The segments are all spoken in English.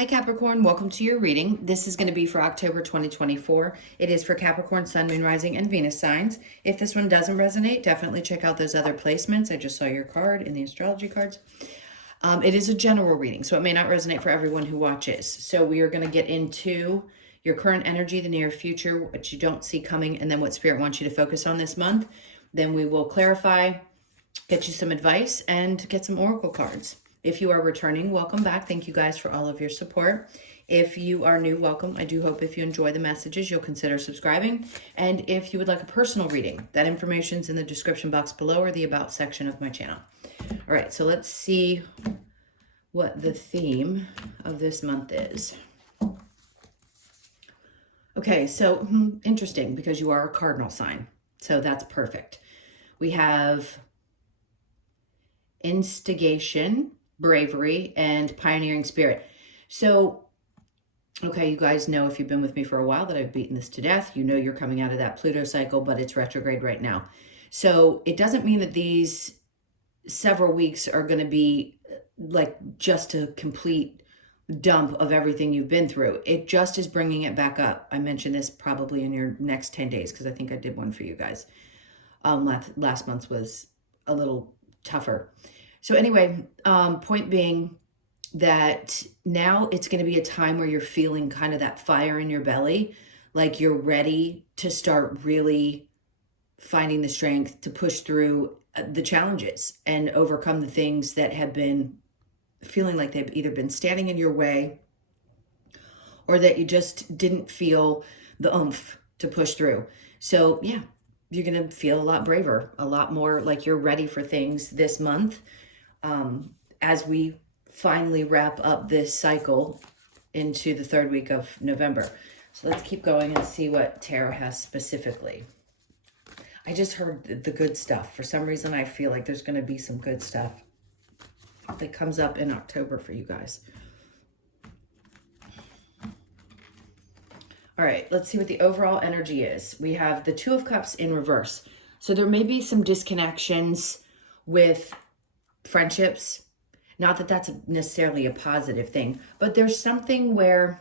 Hi Capricorn, welcome to your reading. This is going to be for October 2024. It is for Capricorn, Sun, Moon, Rising, and Venus signs. If this one doesn't resonate, definitely check out those other placements. I just saw your card in the astrology cards. It is a general reading, so it may not resonate for everyone who watches. So we are going to get into your current energy, the near future, what you don't see coming, and then what Spirit wants you to focus on this month. Then we will clarify, get you some advice, and get some oracle cards. If you are returning, welcome back. Thank you guys for all of your support. If you are new, welcome. I do hope if you enjoy the messages, you'll consider subscribing. And if you would like a personal reading, that information's in the description box below or the About section of my channel. All right, so let's see what the theme of this month is. Okay, so interesting because you are a cardinal sign. So that's perfect. We have instigation, bravery, and pioneering spirit. So, okay, you guys know if you've been with me for a while that I've beaten this to death. You know you're coming out of that Pluto cycle, but it's retrograde right now. So it doesn't mean that these several weeks are going to be like just a complete dump of everything you've been through. It just is bringing it back up. I mentioned this probably in your next 10 days because I think I did one for you guys. Last month's was a little tougher. So anyway, point being that now it's going to be a time where you're feeling kind of that fire in your belly, like you're ready to start really finding the strength to push through the challenges and overcome the things that have been feeling like they've either been standing in your way or that you just didn't feel the oomph to push through. So yeah, you're going to feel a lot braver, a lot more like you're ready for things this month. As we finally wrap up this cycle into the third week of November. So let's keep going and see what tarot has specifically. I just heard the good stuff. For some reason, I feel like there's going to be some good stuff that comes up in October for you guys. All right, let's see what the overall energy is. We have the Two of Cups in reverse. So there may be some disconnections with friendships. Not that that's necessarily a positive thing, but there's something where,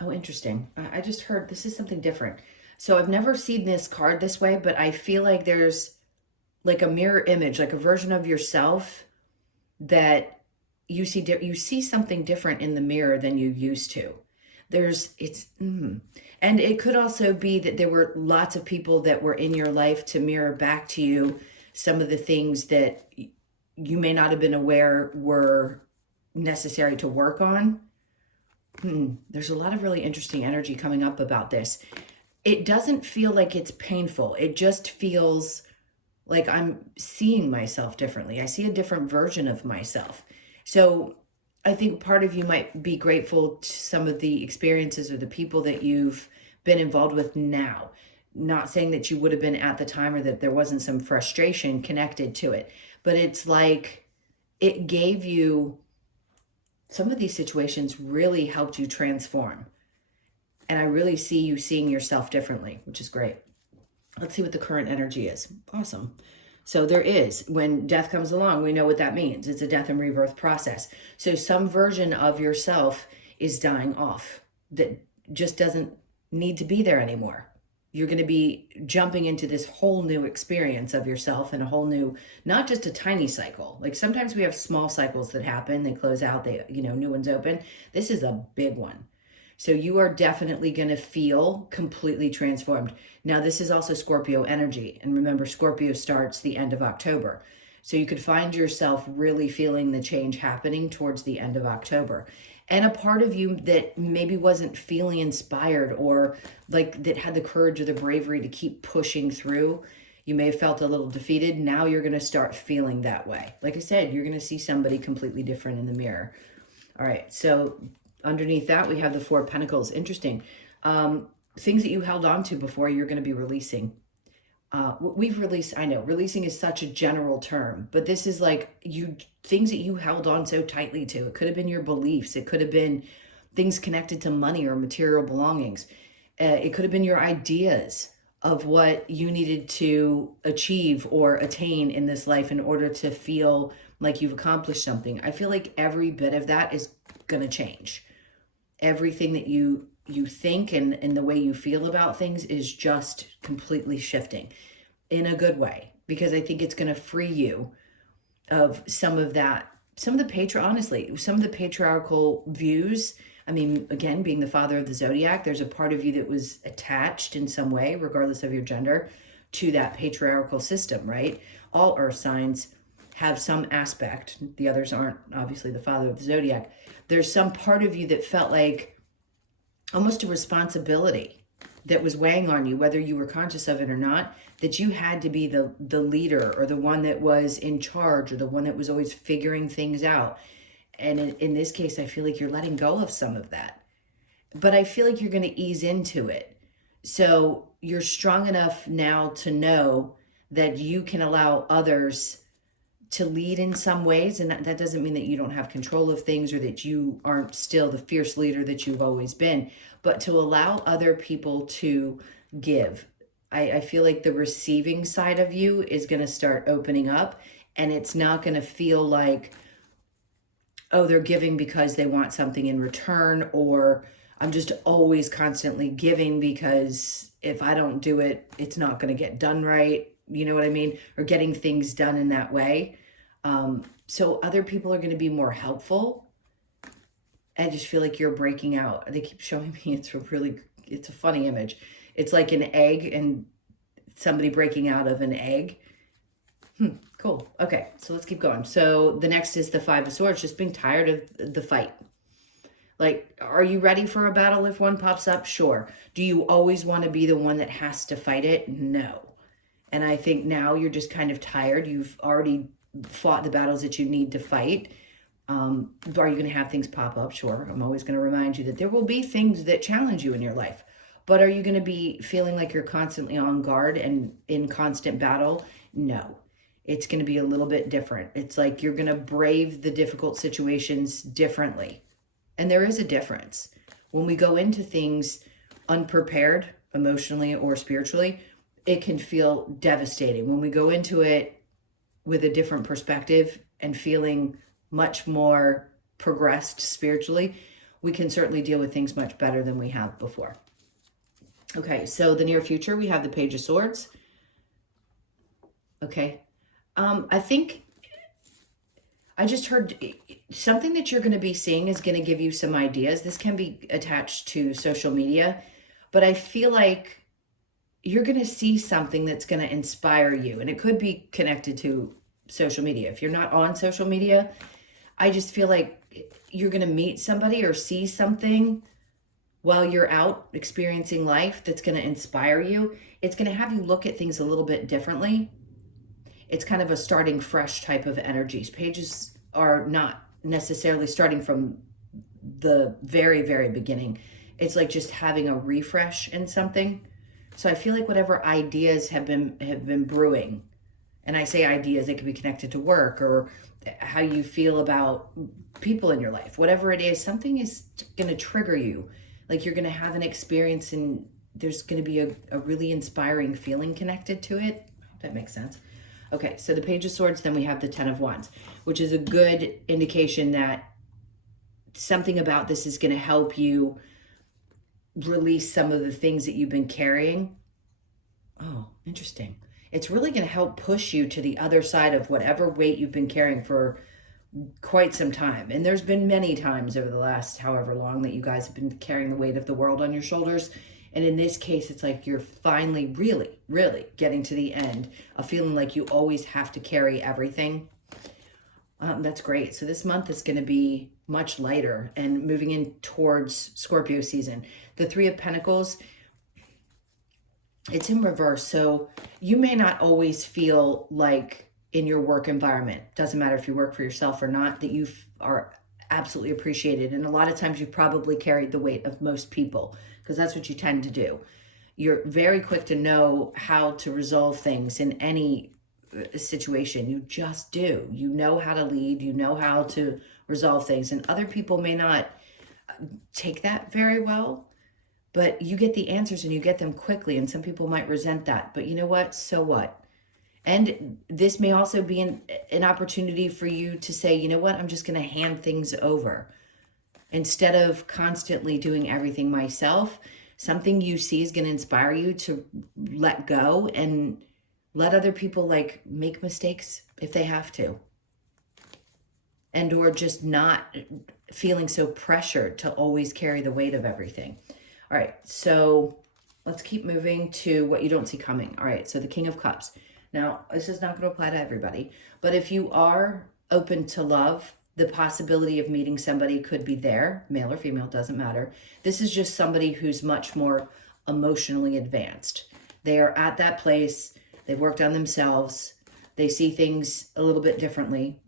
oh, interesting. I just heard this is something different. So I've never seen this card this way, but I feel like there's like a mirror image, like a version of yourself that you see something different in the mirror than you used to. And it could also be that there were lots of people that were in your life to mirror back to you some of the things that you may not have been aware were necessary to work on. There's a lot of really interesting energy coming up about this. It doesn't feel like it's painful. It just feels like I'm seeing myself differently. I see a different version of myself. So I think part of you might be grateful to some of the experiences or the people that you've been involved with now. Not saying that you would have been at the time or that there wasn't some frustration connected to it, but it's like it gave you, some of these situations really helped you transform. And I really see you seeing yourself differently, which is great. Let's see what the current energy is. Awesome. So there is, when death comes along, we know what that means. It's a death and rebirth process. So some version of yourself is dying off that just doesn't need to be there anymore. You're going to be jumping into this whole new experience of yourself and a whole new, not just a tiny cycle. Like sometimes we have small cycles that happen, they close out, new ones open. This is a big one. So you are definitely going to feel completely transformed. Now, this is also Scorpio energy. And remember, Scorpio starts the end of October. So you could find yourself really feeling the change happening towards the end of October. And a part of you that maybe wasn't feeling inspired or like that had the courage or the bravery to keep pushing through. You may have felt a little defeated. Now you're going to start feeling that way. Like I said, you're going to see somebody completely different in the mirror. All right, so underneath that, we have the Four of Pentacles. Interesting. Things that you held on to before, you're going to be releasing. We've released, I know, releasing is such a general term, but this is like things that you held on so tightly to. It could have been your beliefs. It could have been things connected to money or material belongings. It could have been your ideas of what you needed to achieve or attain in this life in order to feel like you've accomplished something. I feel like every bit of that is going to change. Everything that you think and the way you feel about things is just completely shifting in a good way, because I think it's going to free you of some of the patriarchal views. I mean, again, being the father of the zodiac, there's a part of you that was attached in some way, regardless of your gender, to that patriarchal system, right? All earth signs have some aspect. The others aren't obviously the father of the zodiac. There's some part of you that felt like almost a responsibility that was weighing on you, whether you were conscious of it or not, that you had to be the leader, or the one that was in charge, or the one that was always figuring things out. And in this case, I feel like you're letting go of some of that. But I feel like you're going to ease into it. So you're strong enough now to know that you can allow others to lead in some ways. And that doesn't mean that you don't have control of things, or that you aren't still the fierce leader that you've always been, but to allow other people to give. I feel like the receiving side of you is going to start opening up, and it's not going to feel like, oh, they're giving because they want something in return, or I'm just always constantly giving because if I don't do it, it's not going to get done right. You know what I mean? Or getting things done in that way. So other people are going to be more helpful. I just feel like you're breaking out. They keep showing me it's a funny image. It's like an egg and somebody breaking out of an egg. Cool. Okay, so let's keep going. So the next is the Five of Swords, just being tired of the fight. Like, are you ready for a battle if one pops up? Sure. Do you always want to be the one that has to fight it? No. And I think now you're just kind of tired. You've already fought the battles that you need to fight. Are you going to have things pop up? Sure. I'm always going to remind you that there will be things that challenge you in your life. But are you going to be feeling like you're constantly on guard and in constant battle? No. It's going to be a little bit different. It's like you're going to brave the difficult situations differently. And there is a difference. When we go into things unprepared, emotionally or spiritually, it can feel devastating. When we go into it with a different perspective and feeling much more progressed spiritually, we can certainly deal with things much better than we have before. Okay, so the near future, we have the Page of Swords. Okay. I think I just heard something that you're going to be seeing is going to give you some ideas. This can be attached to social media, but I feel like you're going to see something that's going to inspire you. And it could be connected to social media. If you're not on social media, I just feel like you're going to meet somebody or see something while you're out experiencing life that's going to inspire you. It's going to have you look at things a little bit differently. It's kind of a starting fresh type of energies. Pages are not necessarily starting from the very, very beginning. It's like just having a refresh in something. So I feel like whatever ideas have been brewing, and I say ideas, it could be connected to work or how you feel about people in your life. Whatever it is, something is going to trigger you. Like you're going to have an experience and there's going to be a really inspiring feeling connected to it. If that makes sense. Okay, so the Page of Swords, then we have the Ten of Wands, which is a good indication that something about this is going to help you release some of the things that you've been carrying. Oh, interesting. It's really going to help push you to the other side of whatever weight you've been carrying for quite some time. And there's been many times over the last however long that you guys have been carrying the weight of the world on your shoulders. And in this case, it's like you're finally really, really getting to the end of feeling like you always have to carry everything. That's great. So this month is going to be much lighter and moving in towards Scorpio season. The Three of Pentacles, it's in reverse. So you may not always feel like in your work environment, doesn't matter if you work for yourself or not, that you are absolutely appreciated. And a lot of times you probably carried the weight of most people because that's what you tend to do. You're very quick to know how to resolve things in any situation. You just do. You know how to lead. You know how to resolve things. And other people may not take that very well, but you get the answers and you get them quickly. And some people might resent that. But you know what? So what? And this may also be an opportunity for you to say, you know what? I'm just going to hand things over. Instead of constantly doing everything myself, something you see is going to inspire you to let go and let other people like make mistakes if they have to. And or just not feeling so pressured to always carry the weight of everything. All right, so let's keep moving to what you don't see coming. All right, so the King of Cups. Now, this is not going to apply to everybody, but if you are open to love, the possibility of meeting somebody could be there, male or female, doesn't matter. This is just somebody who's much more emotionally advanced. They are at that place, they've worked on themselves, they see things a little bit differently.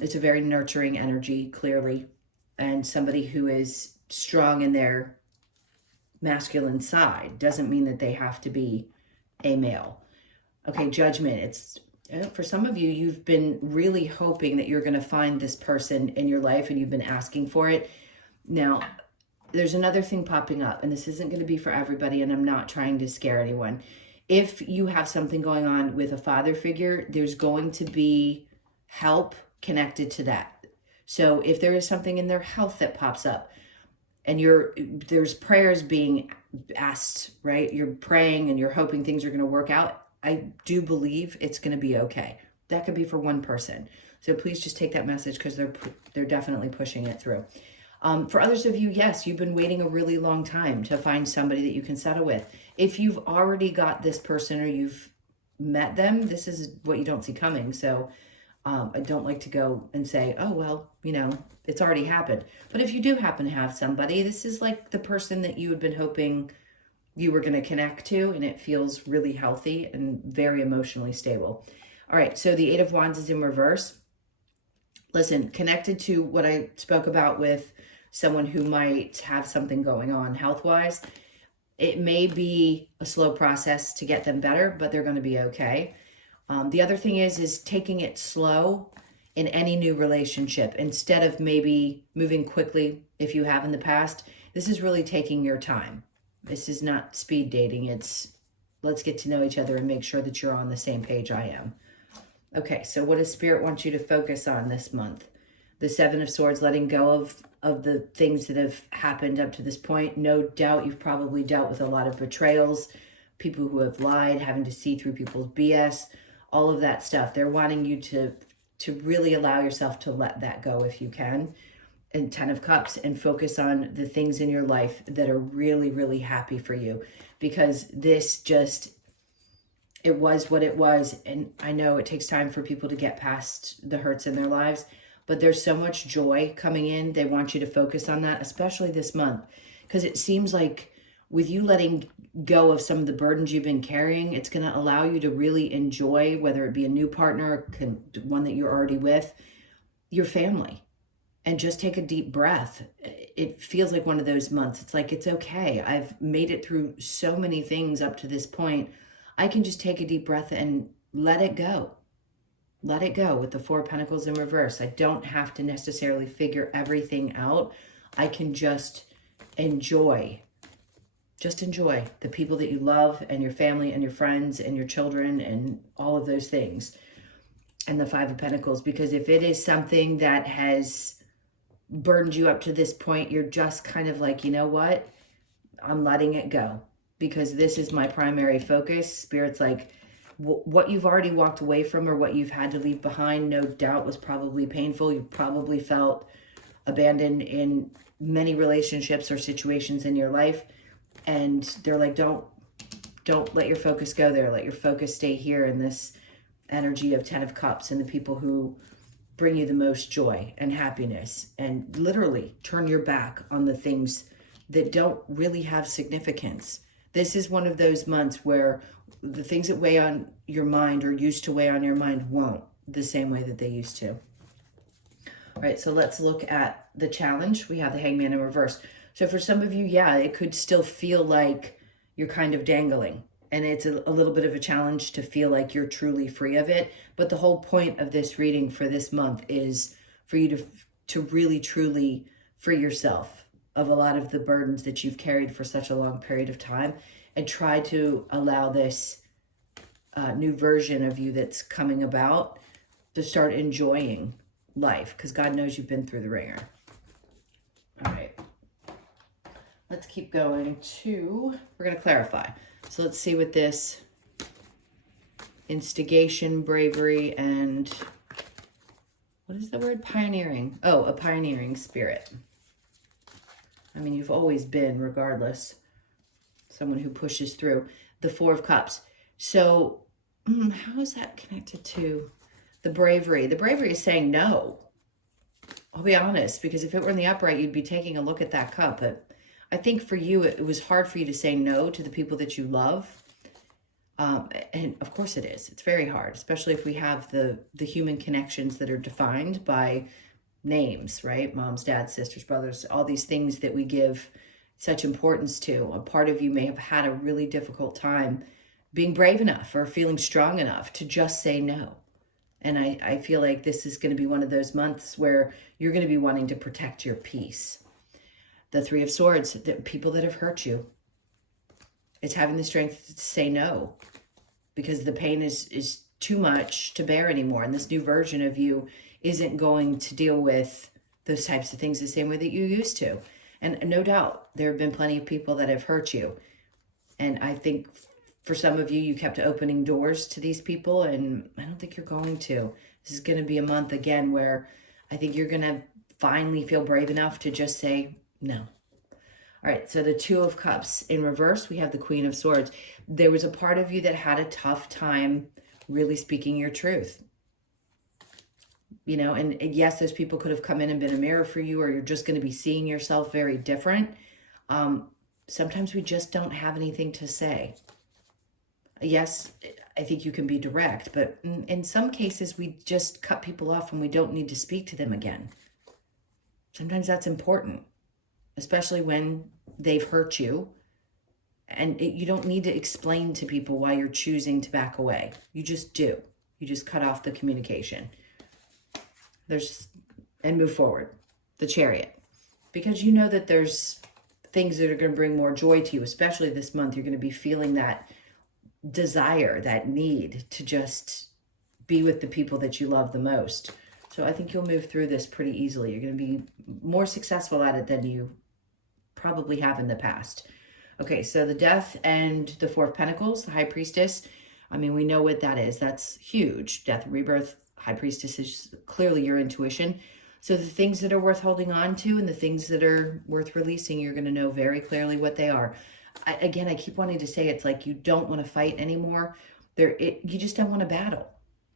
It's a very nurturing energy, clearly, and somebody who is strong in their masculine side. Doesn't mean that they have to be a male. Okay, Judgment. It's for some of you, you've been really hoping that you're going to find this person in your life and you've been asking for it. Now, there's another thing popping up, and this isn't going to be for everybody, and I'm not trying to scare anyone. If you have something going on with a father figure, there's going to be help connected to that. So if there is something in their health that pops up and there's prayers being asked, right? You're praying and you're hoping things are going to work out. I do believe it's going to be okay. That could be for one person. So please just take that message because they're definitely pushing it through. For others of you, yes, you've been waiting a really long time to find somebody that you can settle with. If you've already got this person or you've met them, this is what you don't see coming. So I don't like to go and say, oh, well, it's already happened. But if you do happen to have somebody, this is like the person that you had been hoping you were going to connect to, and it feels really healthy and very emotionally stable. All right, so the Eight of Wands is in reverse. Listen, connected to what I spoke about with someone who might have something going on health-wise, it may be a slow process to get them better, but they're going to be okay. The other thing is taking it slow in any new relationship. Instead of maybe moving quickly, if you have in the past, this is really taking your time. This is not speed dating. It's let's get to know each other and make sure that you're on the same page I am. Okay, so what does Spirit want you to focus on this month? The Seven of Swords, letting go of the things that have happened up to this point. No doubt you've probably dealt with a lot of betrayals, people who have lied, having to see through people's BS, all of that stuff. They're wanting you to really allow yourself to let that go if you can. And Ten of Cups, and focus on the things in your life that are really, really happy for you. Because this it was what it was. And I know it takes time for people to get past the hurts in their lives, but there's so much joy coming in. They want you to focus on that, especially this month. Because it seems like with you letting go of some of the burdens you've been carrying, it's going to allow you to really enjoy, whether it be a new partner, one that you're already with, your family. And just take a deep breath. It feels like one of those months. It's like, it's okay. I've made it through so many things up to this point. I can just take a deep breath and let it go. Let it go with the Four of Pentacles in reverse. I don't have to necessarily figure everything out. I can just enjoy. Just enjoy the people that you love and your family and your friends and your children and all of those things. And the Five of Pentacles, because if it is something that has burned you up to this point, you're just kind of like, you know what? I'm letting it go because this is my primary focus. Spirit's like, what you've already walked away from or what you've had to leave behind, no doubt was probably painful. You probably felt abandoned in many relationships or situations in your life. And they're like, don't let your focus go there. Let your focus stay here in this energy of Ten of Cups and the people who bring you the most joy and happiness, and literally turn your back on the things that don't really have significance. This is one of those months where the things that weigh on your mind or used to weigh on your mind won't the same way that they used to. All right, so let's look at the challenge. We have the Hangman in reverse. So for some of you, yeah, it could still feel like you're kind of dangling. And it's a little bit of a challenge to feel like you're truly free of it. But the whole point of this reading for this month is for you to really, truly free yourself of a lot of the burdens that you've carried for such a long period of time. And try to allow this new version of you that's coming about to start enjoying life. Because God knows you've been through the ringer. Let's keep going to, we're going to clarify. So let's see what this instigation, bravery, and what is the word? Pioneering. Oh, a pioneering spirit. I mean, you've always been, regardless, someone who pushes through. The Four of Cups. So how is that connected to the bravery? The bravery is saying no. I'll be honest, because if it were in the upright, you'd be taking a look at that cup. But I think for you, it was hard for you to say no to the people that you love. And of course it is. It's very hard, especially if we have the human connections that are defined by names, right? Moms, dads, sisters, brothers, all these things that we give such importance to. A part of you may have had a really difficult time being brave enough or feeling strong enough to just say no. And I feel like this is going to be one of those months where you're going to be wanting to protect your peace. The Three of Swords, the people that have hurt you. It's having the strength to say no because the pain is too much to bear anymore. And this new version of you isn't going to deal with those types of things the same way that you used to. And no doubt there have been plenty of people that have hurt you. And I think for some of you, you kept opening doors to these people, and I don't think you're going to. This is going to be a month again where I think you're going to finally feel brave enough to just say no. All right, so the Two of Cups. In reverse, we have the Queen of Swords. There was a part of you that had a tough time really speaking your truth. You know, and yes, those people could have come in and been a mirror for you, or you're just going to be seeing yourself very different. Sometimes we just don't have anything to say. Yes, I think you can be direct, but in some cases, we just cut people off when we don't need to speak to them again. Sometimes that's important, especially when they've hurt you. And you don't need to explain to people why you're choosing to back away. You just do. You just cut off the communication. And move forward. The Chariot. Because you know that there's things that are going to bring more joy to you, especially this month. You're going to be feeling that desire, that need to just be with the people that you love the most. So I think you'll move through this pretty easily. You're going to be more successful at it than you probably have in the past. Okay, so the Death and the Four of Pentacles, the High Priestess. I mean, we know what that is. That's huge. Death and rebirth. High Priestess is clearly your intuition. So the things that are worth holding on to and the things that are worth releasing, you're going to know very clearly what they are. I keep wanting to say it's like you don't want to fight anymore. You just don't want to battle.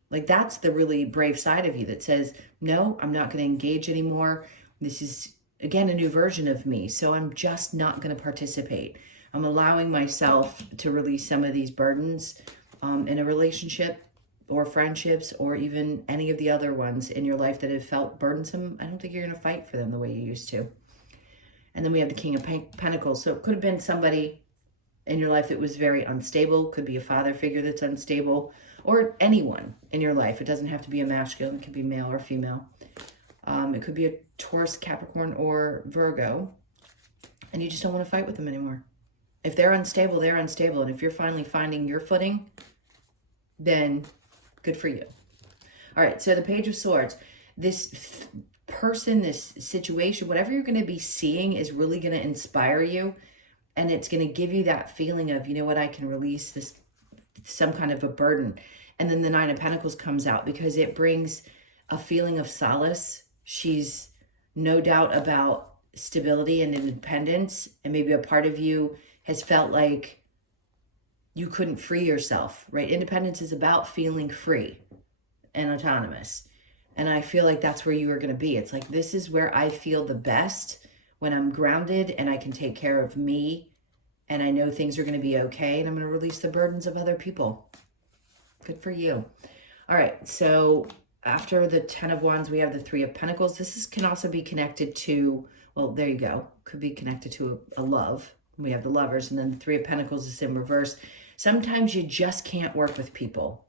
Like that's the really brave side of you that says, no, I'm not going to engage anymore. This is, again, a new version of me. So I'm just not going to participate. I'm allowing myself to release some of these burdens in a relationship or friendships or even any of the other ones in your life that have felt burdensome. I don't think you're going to fight for them the way you used to. And then we have the King of Pentacles. So it could have been somebody in your life that was very unstable. Could be a father figure that's unstable. Or anyone in your life. It doesn't have to be a masculine. It could be male or female. It could be a Taurus, Capricorn, or Virgo. And you just don't want to fight with them anymore. If they're unstable, they're unstable. And if you're finally finding your footing, then good for you. All right, so the Page of Swords. This person, this situation, whatever you're going to be seeing is really going to inspire you. And it's going to give you that feeling of, you know what, I can release this, some kind of a burden. And then the Nine of Pentacles comes out because it brings a feeling of solace. She's no doubt about stability and independence. And maybe a part of you has felt like you couldn't free yourself, right? Independence is about feeling free and autonomous. And I feel like that's where you are going to be. It's like, this is where I feel the best when I'm grounded and I can take care of me and I know things are going to be okay and I'm going to release the burdens of other people. Good for you. All right. So after the 10 of Wands, we have the 3 of Pentacles. Can also be connected to, well, there you go. Could be connected to a love. We have the Lovers, and then the 3 of Pentacles is in reverse. Sometimes you just can't work with people,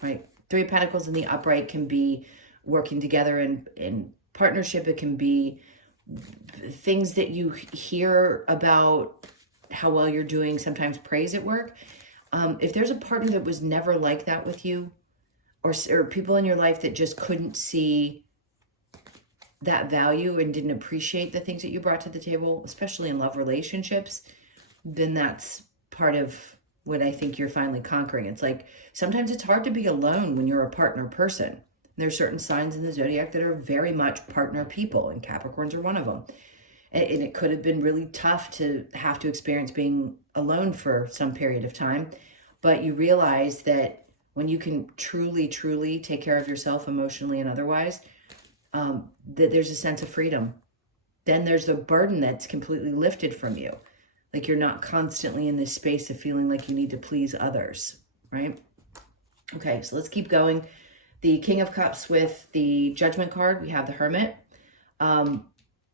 right? 3 of Pentacles in the upright can be working together in partnership. It can be things that you hear about how well you're doing, sometimes praise at work. If there's a partner that was never like that with you, or people in your life that just couldn't see that value and didn't appreciate the things that you brought to the table, especially in love relationships, then that's part of what I think you're finally conquering. It's like sometimes it's hard to be alone when you're a partner person. There's certain signs in the zodiac that are very much partner people, and Capricorns are one of them. And it could have been really tough to have to experience being alone for some period of time. But you realize that when you can truly, truly take care of yourself emotionally and otherwise, that there's a sense of freedom. Then there's a burden that's completely lifted from you. Like you're not constantly in this space of feeling like you need to please others, right? Okay, so let's keep going. The King of Cups with the Judgment card, we have the Hermit.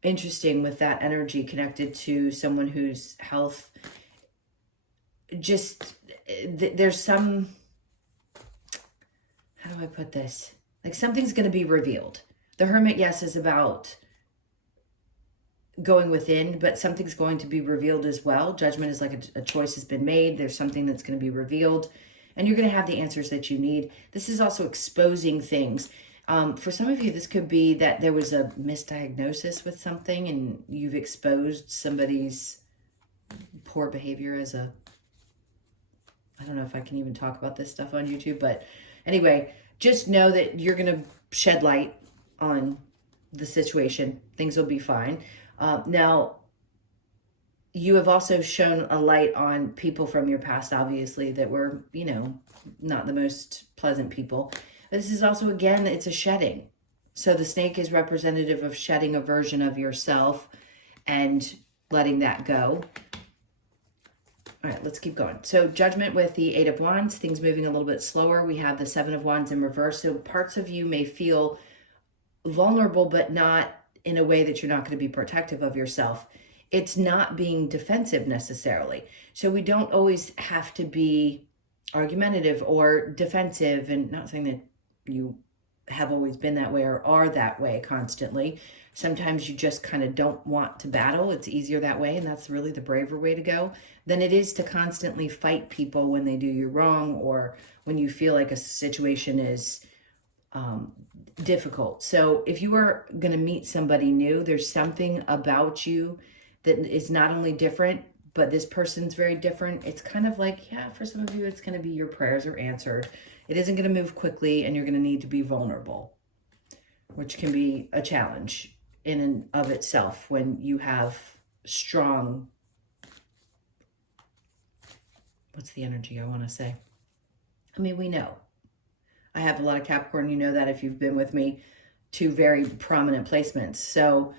Interesting with that energy connected to someone whose health, just, there's some, how do I put this? Like something's going to be revealed. The Hermit, yes, is about going within, but something's going to be revealed as well. Judgment is like a choice has been made. There's something that's going to be revealed, and you're going to have the answers that you need. This is also exposing things. For some of you, this could be that there was a misdiagnosis with something and you've exposed somebody's poor behavior as a, I don't know if I can even talk about this stuff on YouTube, but anyway, just know that you're going to shed light on the situation. Things will be fine. Now, you have also shown a light on people from your past, obviously, that were, you know, not the most pleasant people. This is also, again, it's a shedding. So the snake is representative of shedding a version of yourself and letting that go. All right, let's keep going. So Judgment with the Eight of Wands, things moving a little bit slower. We have the Seven of Wands in reverse. So parts of you may feel vulnerable, but not in a way that you're not going to be protective of yourself. It's not being defensive necessarily. So we don't always have to be argumentative or defensive, and not saying that you have always been that way or are that way constantly. Sometimes you just kind of don't want to battle. It's easier that way, and that's really the braver way to go than it is to constantly fight people when they do you wrong or when you feel like a situation is difficult. So if you are going to meet somebody new, there's something about you that is not only different, but this person's very different. It's kind of like, yeah, for some of you, it's going to be your prayers are answered. It isn't going to move quickly, and you're going to need to be vulnerable, which can be a challenge in and of itself when you have strong, what's the energy I want to say? I mean, we know. I have a lot of Capricorn. You know that if you've been with me, two very prominent placements. So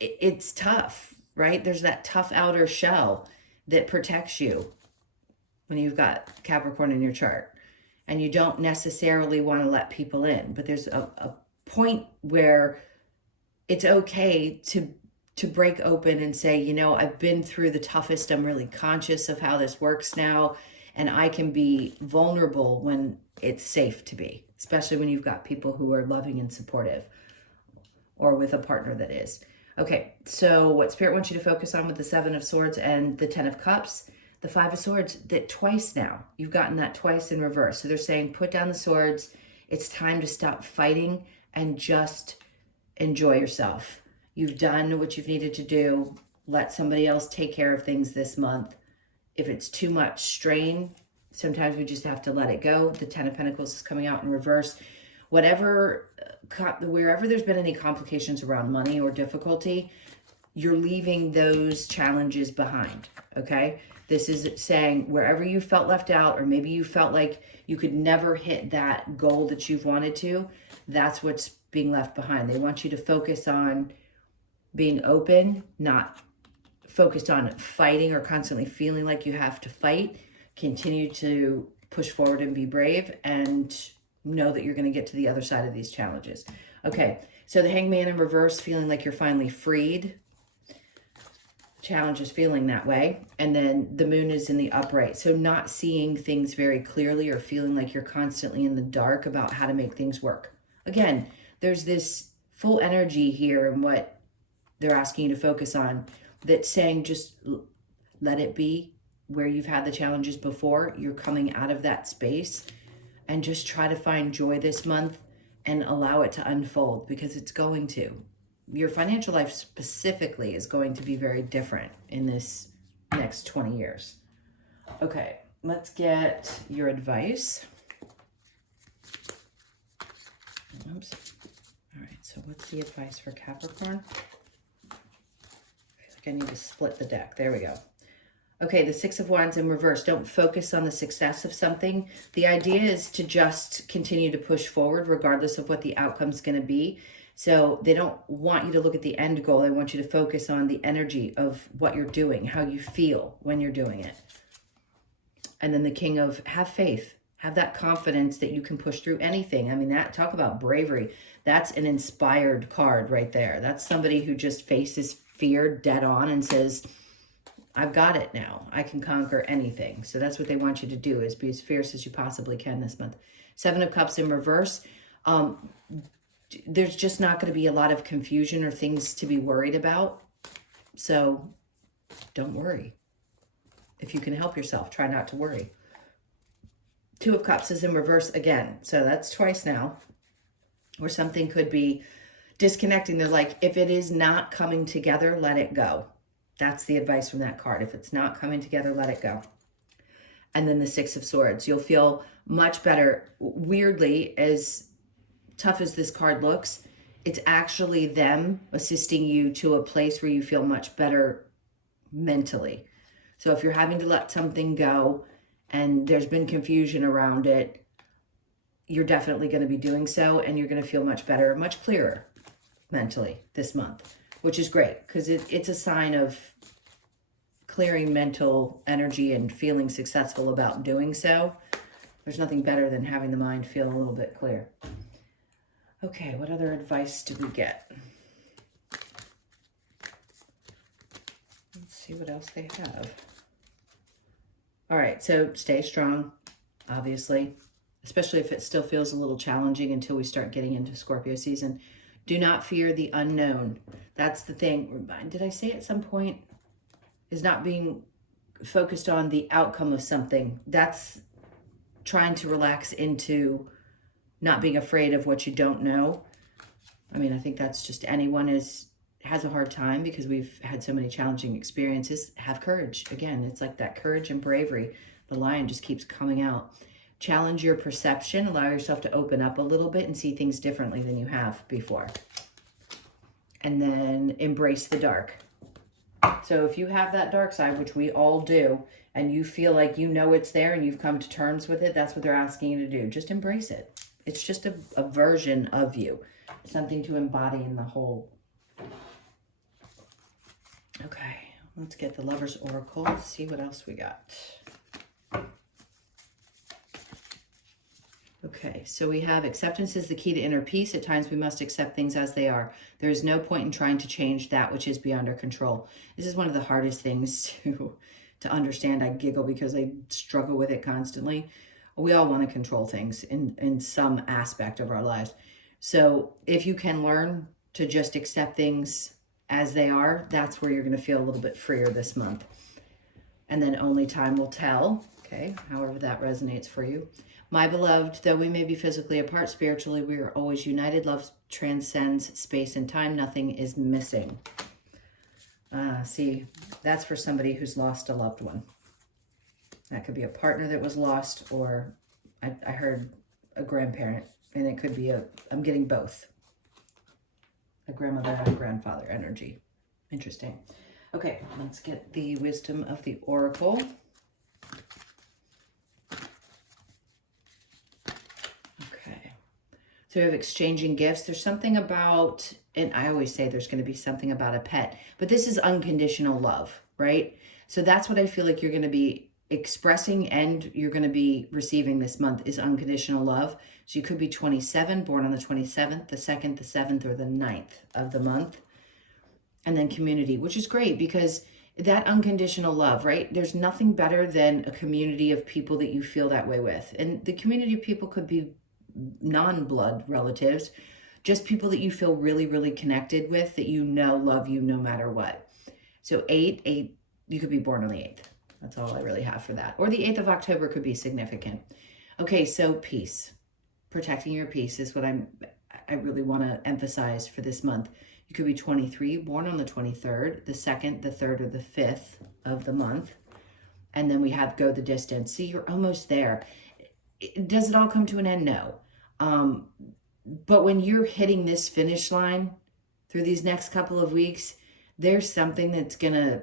it's tough, right? There's that tough outer shell that protects you when you've got Capricorn in your chart. And you don't necessarily want to let people in. But there's a point where it's okay to break open and say, you know, I've been through the toughest. I'm really conscious of how this works now. And I can be vulnerable when it's safe to be, especially when you've got people who are loving and supportive or with a partner that is. Okay, so what Spirit wants you to focus on with the Seven of Swords and the Ten of Cups, the Five of Swords, that twice now, you've gotten that twice in reverse. So they're saying, put down the swords. It's time to stop fighting and just enjoy yourself. You've done what you've needed to do. Let somebody else take care of things this month. If it's too much strain, sometimes we just have to let it go. The Ten of Pentacles is coming out in reverse. Wherever there's been any complications around money or difficulty, you're leaving those challenges behind, okay? This is saying wherever you felt left out, or maybe you felt like you could never hit that goal that you've wanted to, that's what's being left behind. They want you to focus on being open, not focused on fighting or constantly feeling like you have to fight. Continue to push forward and be brave and know that you're going to get to the other side of these challenges. Okay, so the Hangman in reverse, feeling like you're finally freed. Challenge is feeling that way. And then the Moon is in the upright. So not seeing things very clearly or feeling like you're constantly in the dark about how to make things work. Again, there's this full energy here and what they're asking you to focus on that's saying just let it be. Where you've had the challenges before, you're coming out of that space, and just try to find joy this month and allow it to unfold, because it's going to. your financial life specifically is going to be very different in this next 20 years. Okay, let's get your advice. Oops. All right, so what's the advice for Capricorn? I feel like I need to split the deck. There we go. Okay, the Six of Wands in reverse. Don't focus on the success of something. The idea is to just continue to push forward regardless of what the outcome's going to be. So they don't want you to look at the end goal. They want you to focus on the energy of what you're doing, how you feel when you're doing it. And then the King of have faith. Have that confidence that you can push through anything. I mean, that talk about bravery. That's an inspired card right there. That's somebody who just faces fear dead on and says, I've got it now. I can conquer anything. So that's what they want you to do, is be as fierce as you possibly can this month. Seven of Cups in reverse. There's just not going to be a lot of confusion or things to be worried about. So don't worry. If you can help yourself, try not to worry. Two of Cups is in reverse again. So that's twice now, where something could be disconnecting. They're like, if it is not coming together, let it go. That's the advice from that card. If it's not coming together, let it go. And then the Six of Swords. You'll feel much better. Weirdly, as tough as this card looks, it's actually them assisting you to a place where you feel much better mentally. So if you're having to let something go and there's been confusion around it, you're definitely going to be doing so, and you're going to feel much better, much clearer mentally this month, which is great because it's a sign of clearing mental energy and feeling successful about doing so. There's nothing better than having the mind feel a little bit clear. Okay, what other advice do we get? Let's see what else they have. All right, so stay strong, obviously, especially if it still feels a little challenging until we start getting into Scorpio season. Do not fear the unknown. That's the thing. Did I say at some point is not being focused on the outcome of something. That's trying to relax into not being afraid of what you don't know. I mean, I think that's just anyone has a hard time because we've had so many challenging experiences. Have courage. Again, it's like that courage and bravery. The lion just keeps coming out. Challenge your perception. Allow yourself to open up a little bit and see things differently than you have before. And then embrace the dark. So if you have that dark side, which we all do, and you feel like you know it's there and you've come to terms with it, that's what they're asking you to do. Just embrace it. It's just a version of you. Something to embody in the whole. Okay, let's get the Lover's Oracle. Let's see what else we got. Okay, so we have acceptance is the key to inner peace. At times we must accept things as they are. There is no point in trying to change that which is beyond our control. This is one of the hardest things to understand. I giggle because I struggle with it constantly. We all want to control things in some aspect of our lives. So if you can learn to just accept things as they are, that's where you're going to feel a little bit freer this month. And then only time will tell. Okay, however that resonates for you. My beloved, though we may be physically apart, spiritually we are always united. Love transcends space and time. Nothing is missing. See, that's for somebody who's lost a loved one. That could be a partner that was lost, or I heard a grandparent, and it could be I'm getting both. A grandmother and a grandfather energy. Interesting. Okay, let's get the wisdom of the Oracle. So we have exchanging gifts. There's something about, and I always say there's going to be something about a pet, but this is unconditional love, right? So that's what I feel like you're going to be expressing and you're going to be receiving this month is unconditional love. So you could be 27, born on the 27th, the 2nd, the 7th, or the 9th of the month. And then community, which is great because that unconditional love, right? There's nothing better than a community of people that you feel that way with. And the community of people could be non-blood relatives, just people that you feel really, really connected with, that you know love you no matter what. So 8, you could be born on the 8th. That's all I really have for that. Or the 8th of October could be significant. Okay, so peace. Protecting your peace is what I really want to emphasize for this month. You could be 23, born on the 23rd, the 2nd, the 3rd, or the 5th of the month. And then we have go the distance. See, you're almost there. Does it all come to an end? No. But when you're hitting this finish line through these next couple of weeks, there's something that's going to,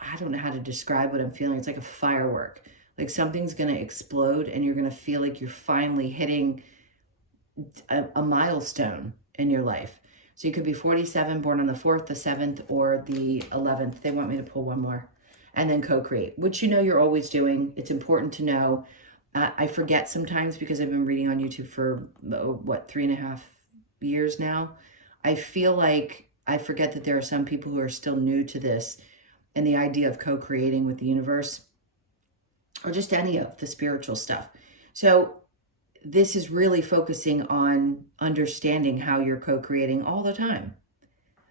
I don't know how to describe what I'm feeling. It's like a firework. Like something's going to explode and you're going to feel like you're finally hitting a milestone in your life. So you could be 47, born on the 4th, the 7th, or the 11th. They want me to pull one more. And then co-create, which you know you're always doing. It's important to know. I forget sometimes because I've been reading on YouTube for, 3.5 years now. I feel like I forget that there are some people who are still new to this and the idea of co-creating with the universe or just any of the spiritual stuff. So this is really focusing on understanding how you're co-creating all the time.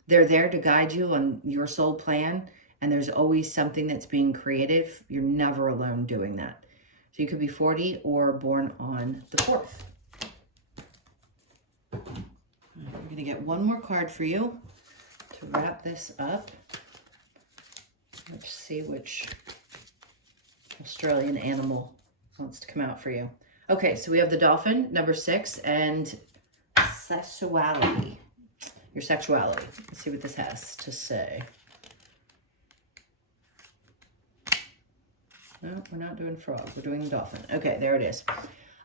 They're there to guide you on your soul plan, and there's always something that's being creative. You're never alone doing that. So you could be 40 or born on the 4th. I'm going to get one more card for you to wrap this up. Let's see which Australian animal wants to come out for you. Okay, so we have the dolphin, number 6, and sexuality. Your sexuality. Let's see what this has to say. No, we're not doing frog. We're doing the dolphin. Okay, there it is.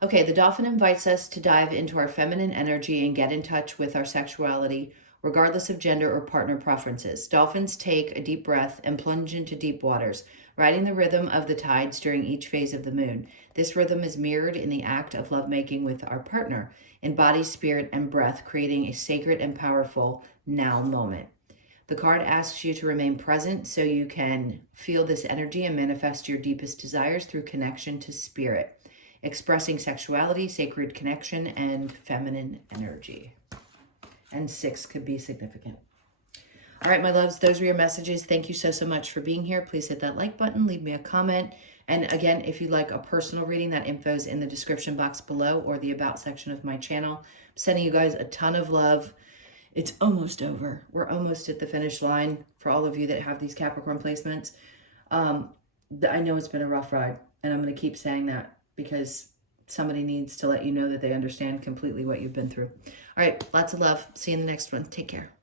Okay, the dolphin invites us to dive into our feminine energy and get in touch with our sexuality, regardless of gender or partner preferences. Dolphins take a deep breath and plunge into deep waters, riding the rhythm of the tides during each phase of the moon. This rhythm is mirrored in the act of lovemaking with our partner, in body, spirit, and breath, creating a sacred and powerful now moment. The card asks you to remain present so you can feel this energy and manifest your deepest desires through connection to spirit, expressing sexuality, sacred connection, and feminine energy. And 6 could be significant. All right, my loves, those were your messages. Thank you so much for being here. Please hit that like button, leave me a comment. And again, if you'd like a personal reading, that info is in the description box below or the about section of my channel. I'm sending you guys a ton of love. It's almost over. We're almost at the finish line for all of you that have these Capricorn placements. I know it's been a rough ride, and I'm going to keep saying that because somebody needs to let you know that they understand completely what you've been through. All right, lots of love. See you in the next one. Take care.